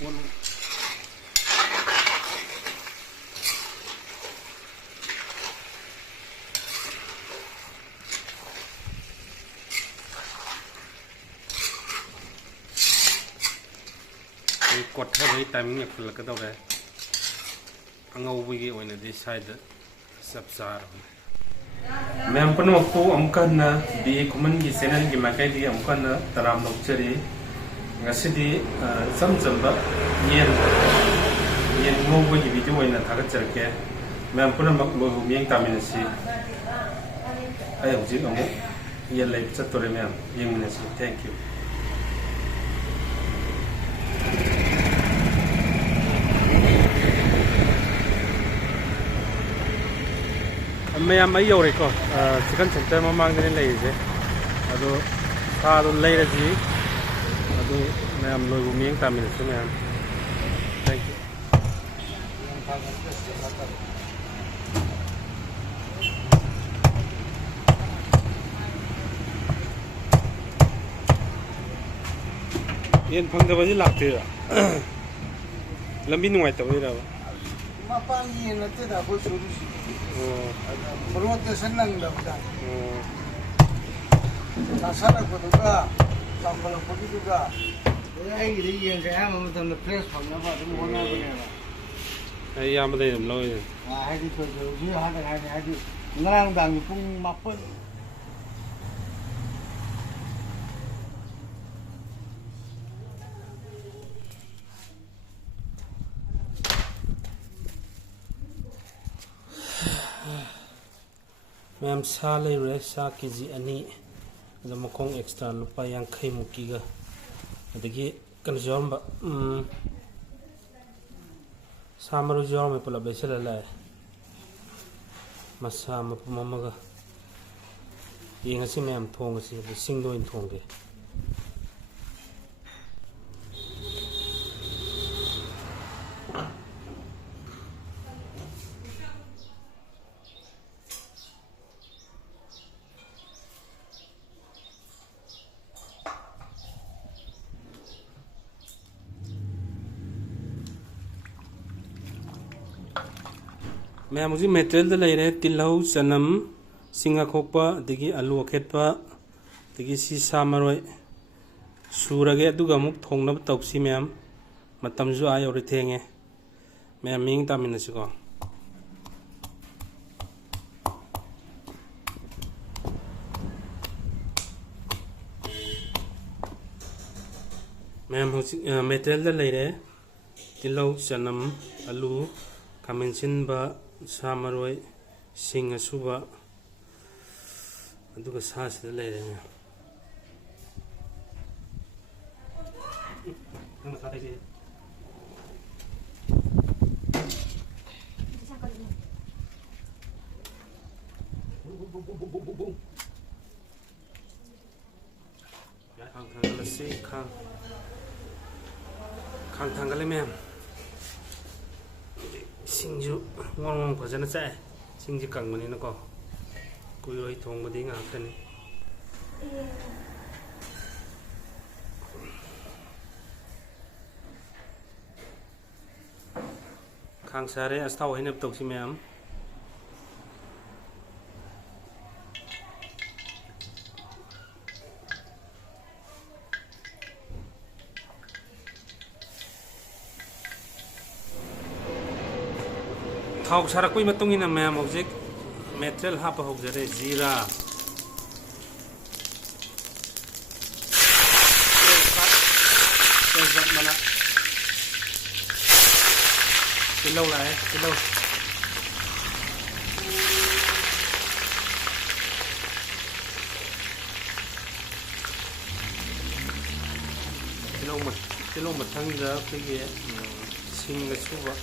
กดให้ไว้टाइमिंग เนี่ยคือก็ต้องได้เงาวิกิโอเนี่ยดีไซน์สับสารแม่ผมว่าผู้อำกันนะดีคุมันกิเซนันกิมาแค่ดีอำกันนะตารางนกเชอรี่งั้นสิดีซ้ำจำแบบเย็นงูวิกิวิดีโอเนี่ยถ้าก็เจอแค่แม่ผมว่าลูกมีอย่างตามินสิไอ้ผมจริงอ่ะเย็นเลยจัดตัวเลยแม่ยังมินสิ thank you मैं मैं योरे को चिकन सेंटर में मांगने ले इसे अदो सादो ले रही अदो मैं हम लोग मियंग तामिल से मैं थैंक यू ये फंगदे बजी लागते रा लंबी नुआई तब रा मापांगी नते दा को शुरू बरोते सन्नंग दबदा नासारा को दुगा संबल को दुगा ai ri yen ka ma tam na fresh phang na ba dum hona ba ne ba ai ya ma dai dum loi ai di ko jo ji ha da ai di ngang dang ni pung ma pun ma'am सा ले रे सा KG अनि the मखोंग extra लुपा यांखै मुकी गा अदगी कन जोम बा सामरु जोम में पुला बेसल लाय मसा ममगा यंगसी मैम थोंगसी सिंग दो इन थोंगे मैं मुझे मेटेरियल ले रहे तिलहौ चनम सिंगा खोपा दगी आलू अखेटपा दगी सी सामरोय सूरगे अदुगा मुक थोंगनब तौसी मैम मतमजु आ यौरि थेंगे मैम मिंग तामिनसिको मैम मेटेरियल ले रहे तिलहौ चनम आलू खामेंसिनबा सामरोय सिंग असुबा अदुगा सासिदा लेरे ने नंग सादे जे या खांगले से खांग थांगले मैम सिंजु ngong फजन चाय सिंजु कंगमनि नको कुइरोय थोंबदि ngaktani खांसारे अस्ताव हैनब तोक्सि मैम थाव सारकुई मतुंग इन मैम हौजिक मेटेरियल हाप हौजरे जीरा मना किलो लाए किलो किलो मथंग दा फिगे सिंग सुबा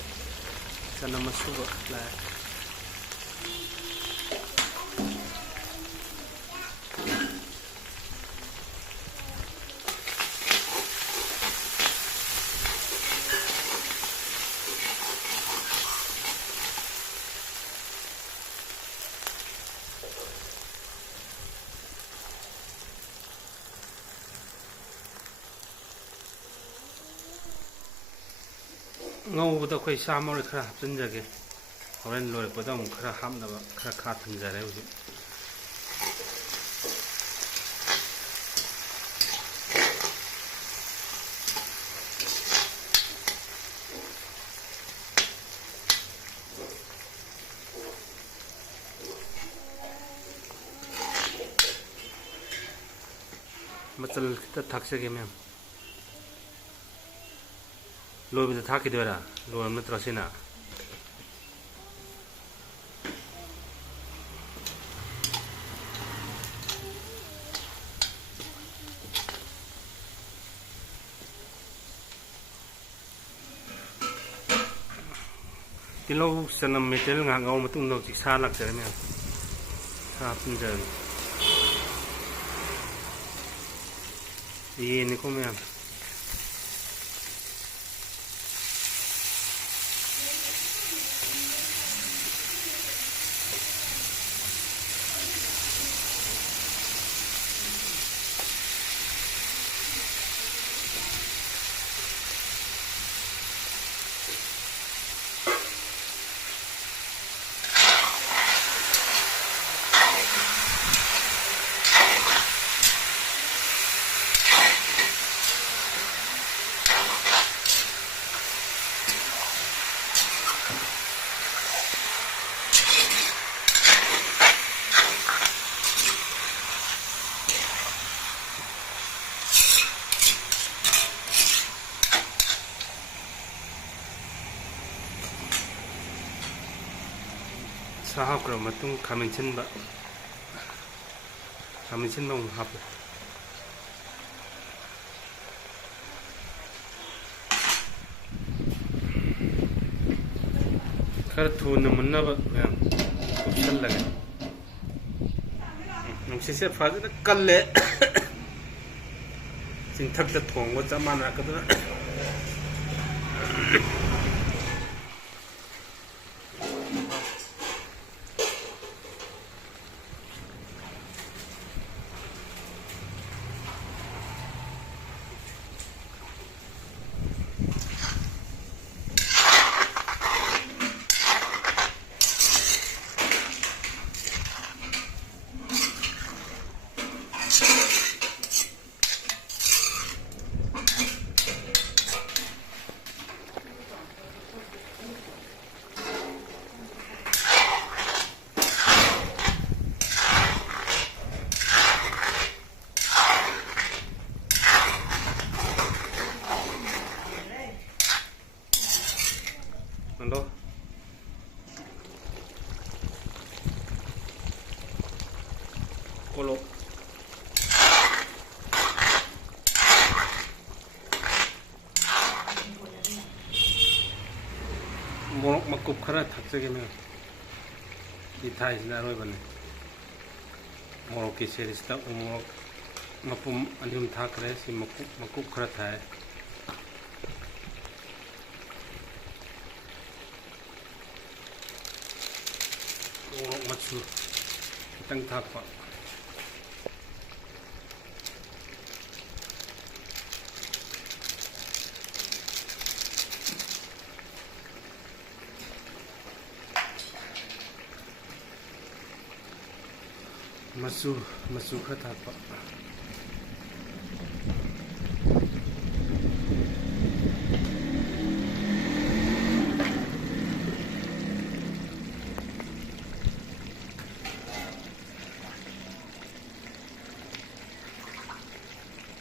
चना मसुबा लाए ngꯧꯕꯗ ꯑꯩꯈꯣꯏ ꯁꯥ ꯃꯔꯣꯏ ꯈꯔ ꯍꯥꯞꯆꯤꯟꯖꯒꯦ ꯍꯣꯔꯦꯟ ꯂꯣꯏꯔꯛꯄꯗ ꯑꯃꯨꯛ ꯈꯔ ꯍꯥꯞꯅꯕ ꯈꯔ ꯈꯥ ꯊꯝꯖꯔꯦ ꯍꯧꯖꯤꯛ ꯃꯆꯜ ꯈꯤꯇ ꯊꯥꯛꯆꯒꯦ ꯃꯌꯥꯝ ꯂꯣꯏꯕꯗ ꯊꯥꯛꯈꯤꯗꯣꯏꯔꯥ ꯂꯣꯏꯔꯕ ꯅꯠꯇ꯭ꯔꯣ ꯁꯤꯅ ꯇꯤꯜꯍꯧ ꯆꯅꯝ ꯃꯦꯇꯦꯜ ꯉꯥꯏꯍꯥꯛ ꯉꯧꯔ ꯃꯇꯨꯡꯗ ꯍꯧꯖꯤꯛ ꯁꯥ ꯂꯥꯛꯆꯔꯦ ꯃꯌꯥꯝ ꯁꯥ ꯍꯥꯞꯆꯤꯟꯖꯔꯒꯦ ꯌꯦꯟꯅꯤꯀꯣ ꯃꯌꯥꯝ ꯁꯥ ꯍꯥꯞꯈ꯭ꯔꯕ ꯃꯇꯨꯡ ꯈꯥꯃꯦꯟ ꯁꯤꯟꯕ ꯑꯃꯨꯛ ꯍꯥꯞꯄꯨ ꯈꯔ ꯊꯨꯅ ꯃꯨꯟꯅꯕ ꯃꯌꯥꯝ ꯀꯨꯞꯁꯜꯂꯒꯦ ꯅꯨꯡꯁꯤꯠꯁꯦ ꯐꯖꯅ ꯀꯜꯂꯦ ꯆꯤꯡꯊꯛꯇ ꯊꯣꯡꯕ ꯆꯞ ꯃꯥꯟꯅꯔꯛꯀꯗ꯭ꯔꯥ ando kolo मोरक मकुब खरा थकजगे मैं इथाइसना अरोइबने मोरक की सेरिसता मोरक मपुम अनिम थाकरे सि मकुब खरा थाए मोरक मचू खितंग थाकपा मसू खरा थाकपा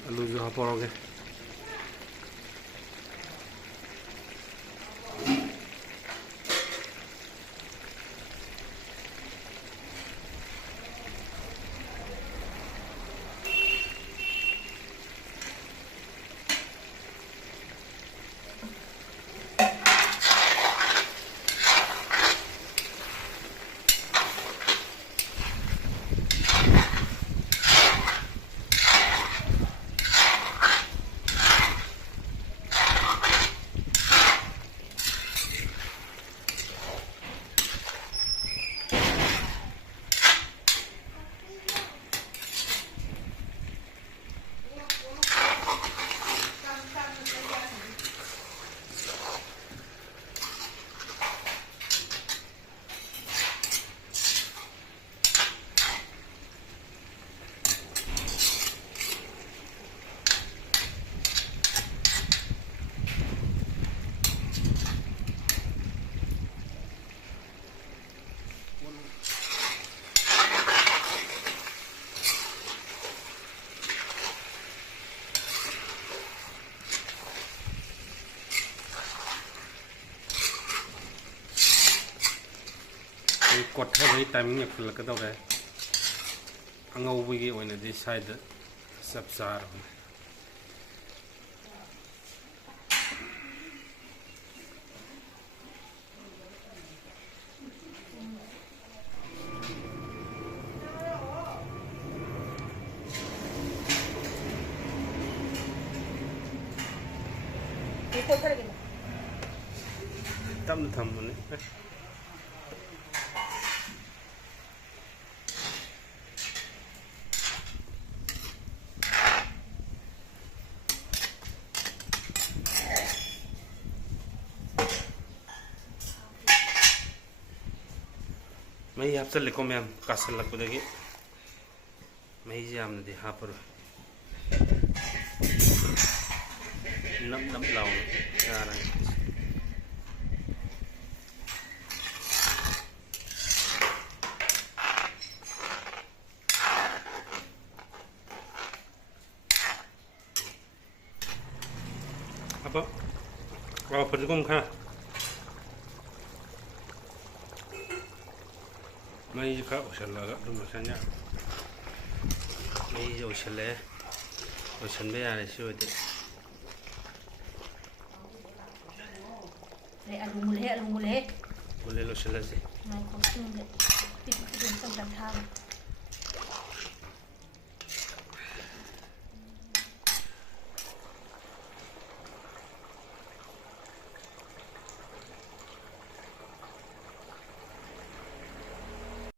आलू जो हापोगे ꯀꯣꯠꯊꯕꯒꯤ ꯇꯥꯏꯃꯤꯡ ꯌꯧꯁꯤꯜꯂꯛꯀꯗꯧꯔꯦ ꯑꯉꯧꯕꯒꯤ ꯑꯣꯏꯅꯗꯤ ꯁ꯭ꯋꯥꯏꯗ ꯆꯞ ꯆꯥꯔꯕꯅꯤ ꯇꯞꯅ ꯊꯝꯕꯅꯤ ꯃꯍꯤ ꯍꯥꯞꯆꯜꯂꯦꯀꯣ ꯃꯌꯥꯝ ꯀꯥꯁꯜꯂꯛꯄꯗꯒꯤ ꯃꯍꯤꯁꯦ ꯌꯥꯝꯅꯗꯤ ꯍꯥꯞꯄꯔꯣꯏ ꯅꯞ ꯅꯞ ꯂꯥꯎꯅ ꯌꯥꯔꯅꯤ apa ꯐꯗꯤꯒꯣꯝ ꯈꯔ ꯃꯩꯁꯦ ꯈꯔ ꯑꯣꯏꯁꯜꯂꯒ ꯑꯗꯨꯝ ꯂꯣꯏꯁꯟ ꯌꯥꯔꯦ ꯃꯩꯁꯦ ꯑꯣꯏꯁꯜꯂꯛꯑꯦ ꯂꯣꯏꯁꯟꯕ ꯌꯥꯔꯦ ꯁꯤ ꯑꯣꯏꯗꯤ ꯑꯂꯨ ꯃꯨꯜꯂꯦ ꯃꯨꯜꯂꯦ ꯂꯣꯏꯁꯜꯂꯁꯤ ꯉꯥꯏꯈꯣ ꯁꯤꯡꯁꯦ ꯄꯤꯛꯄꯗ ꯇꯞ ꯊꯥꯕ